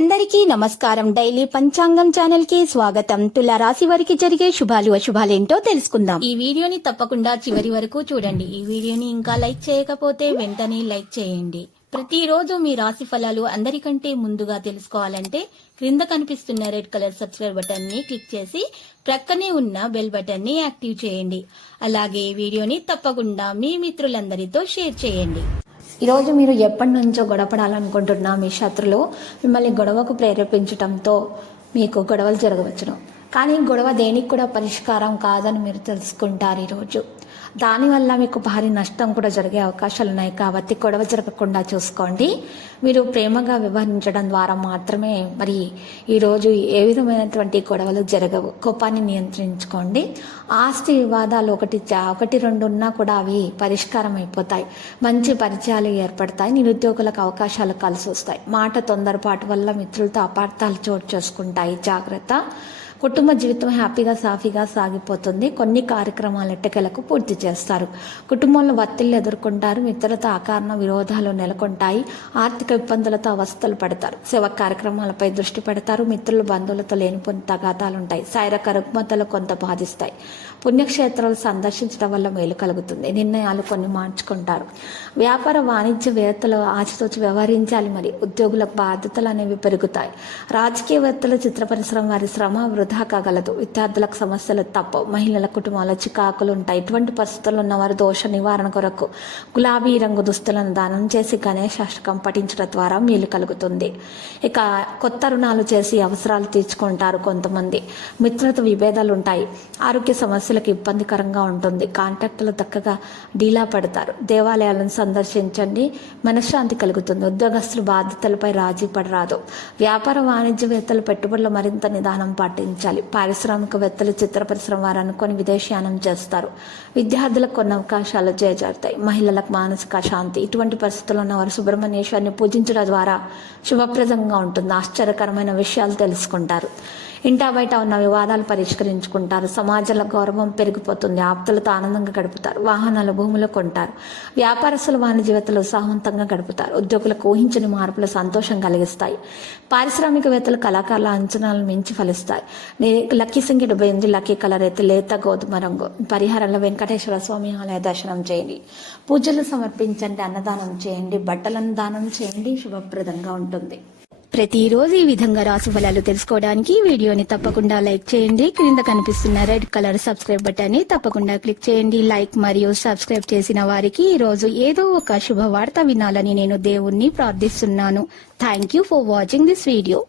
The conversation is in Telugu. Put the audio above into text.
అందరికీ నమస్కారం. డైలీ పంచాంగం ఛానల్ కి స్వాగతం. తుల రాశి వారికి జరిగే శుభాలు అశుభాలేంటో తెలుసుకుందాం. ఈ వీడియోని తప్పకుండా చివరి వరకు చూడండి. ఈ వీడియోని ఇంకా లైక్ చేయకపోతే వెంటనే లైక్ చేయండి. ప్రతిరోజు మీ రాశి ఫలాలు అందరికంటే ముందుగా తెలుసుకోవాలంటే క్రింద కనిపిస్తున్న రెడ్ కలర్ సబ్స్క్రైబ్ బటన్ ని క్లిక్ చేసి ప్రక్కనే ఉన్న బెల్ బటన్ ని యాక్టివ్ చేయండి. అలాగే వీడియోని తప్పకుండా మీ మిత్రులందరితో షేర్ చేయండి. ఈరోజు మీరు ఎప్పటి నుంచో గొడవపడాలనుకుంటున్న మీ శత్రులు మిమ్మల్ని గొడవకు ప్రేరేపించడంతో మీకు గొడవలు జరగవచ్చును. కానీ గొడవ దేనికి కూడా పరిష్కారం కాదని మీరు తెలుసుకుంటారు. ఈరోజు దానివల్ల మీకు భారీ నష్టం కూడా జరిగే అవకాశాలు ఉన్నాయి. కాబట్టి గొడవ జరగకుండా చూసుకోండి. మీరు ప్రేమగా వ్యవహరించడం ద్వారా మాత్రమే మరి ఈరోజు ఏ విధమైనటువంటి గొడవలు జరగవు. కోపాన్ని నియంత్రించుకోండి. ఆస్తి వివాదాలు ఒకటి రెండు ఉన్నా కూడా అవి పరిష్కారం అయిపోతాయి. మంచి పరిచయాలు ఏర్పడతాయి. నిరుద్యోగులకు అవకాశాలు కలిసి వస్తాయి. మాట తొందరపాటు వల్ల మిత్రులతో అపార్థాలు చోటు చేసుకుంటాయి. జాగ్రత్త. కుటుంబ జీవితం హ్యాపీగా సాఫీగా సాగిపోతుంది. కొన్ని కార్యక్రమాలు ఎట్టకేలకు పూర్తి చేస్తారు. కుటుంబంలో ఒత్తిళ్లు ఎదుర్కొంటారు. మిత్రులతో అకారణ విరోధాలు నెలకొంటాయి. ఆర్థిక ఇబ్బందులతో అవస్థలు పడతారు. సేవా కార్యక్రమాలపై దృష్టి పెడతారు. మిత్రులు బంధువులతో లేనిపోని తగాదాలుంటాయి. శారీరక రుగ్మతలు కొంత బాధిస్తాయి. పుణ్యక్షేత్రాలు సందర్శించడం వల్ల మేలు కలుగుతుంది. నిర్ణయాలు కొన్ని మార్చుకుంటారు. వ్యాపార వాణిజ్యవేత్తలు ఆచితూచి వ్యవహరించాలి. మరి ఉద్యోగులకు బాధ్యతలు అనేవి పెరుగుతాయి. రాజకీయవేత్తలు చిత్ర పరిశ్రమ వారి శ్రమ వృధా కాగలదు. విద్యార్థులకు సమస్యలు తప్పవు. మహిళల కుటుంబాల చికాకులు ఉంటాయి. ఇటువంటి పరిస్థితుల్లో ఉన్నవారు దోష నివారణ కొరకు గులాబీ రంగు దుస్తులను దానం చేసి గణేశాష్టకం పఠించడం ద్వారా మేలు కలుగుతుంది. ఇక కొత్త రుణాలు చేసి అవసరాలు తీర్చుకుంటారు. కొంతమంది మిత్రులతో విభేదాలు ఉంటాయి. ఆరోగ్య సమస్యలకు ఇబ్బందికరంగా ఉంటుంది. కాంట్రాక్టులు చక్కగా డీలా పడతారు. దేవాలయాలను సందర్శించండి. మనశ్శాంతి కలుగుతుంది. ఉద్యోగస్తులు బాధ్యతలపై రాజీ పడరాదు. వ్యాపార వాణిజ్యవేత్తలు పెట్టుబడులు మరింత నిదానం పాటించాలి. పారిశ్రామికవేత్తలు చిత్ర పరిశ్రమ వారు అనుకొని విదేశీయానం చేస్తారు. విద్యార్థులకు కొన్ని అవకాశాలు చేజారుతాయి. మహిళలకు మానసిక శాంతి. ఇటువంటి పరిస్థితుల్లో ఉన్న వారు సుబ్రహ్మణ్యేశ్వరిని పూజించడం ద్వారా శుభప్రదంగా ఉంటుంది. ఆశ్చర్యకరమైన విషయాలు తెలుసుకుంటారు. ఇంటా బయట ఉన్న వివాదాలు పరిష్కరించుకుంటారు. సమాజంలో గౌరవం పెరిగిపోతుంది. ఆప్తులతో ఆనందంగా గడుపుతారు. వాహనాలు భూములు కొంటారు. వ్యాపారస్తులు వాణిజ్యవేత్తలు ఉత్సాహవంతంగా గడుపుతారు. ఉద్యోగులకు ఊహించని మార్పులు సంతోషం కలిగిస్తాయి. పారిశ్రామికవేత్తలు కళాకారుల అంచనాలను మించి ఫలిస్తాయి. లక్కీ సంఖ్య 78. లక్కీ కలర్ అయితే లేత గోధుమ రంగు. పరిహారంలో వెంకటేశ్వర స్వామి ఆలయ దర్శనం చేయండి. పూజలు సమర్పించండి. అన్నదానం చేయండి. బట్టలను దానం చేయండి. శుభప్రదంగా ఉంటుంది. ప్రతిరోజు ఈ విధంగా రాశి ఫలాలు తెలుసుకోవడానికి వీడియోని తప్పకుండా లైక్ చేయండి. క్రింద కనిపిస్తున్న రెడ్ కలర్ సబ్స్క్రైబ్ బటన్ ని తప్పకుండా క్లిక్ చేయండి. లైక్ మరియు సబ్స్క్రైబ్ చేసిన వారికి ఈ రోజు ఏదో ఒక శుభవార్త వినాలని నేను దేవుణ్ణి ప్రార్థిస్తున్నాను. Thank you for watching this video.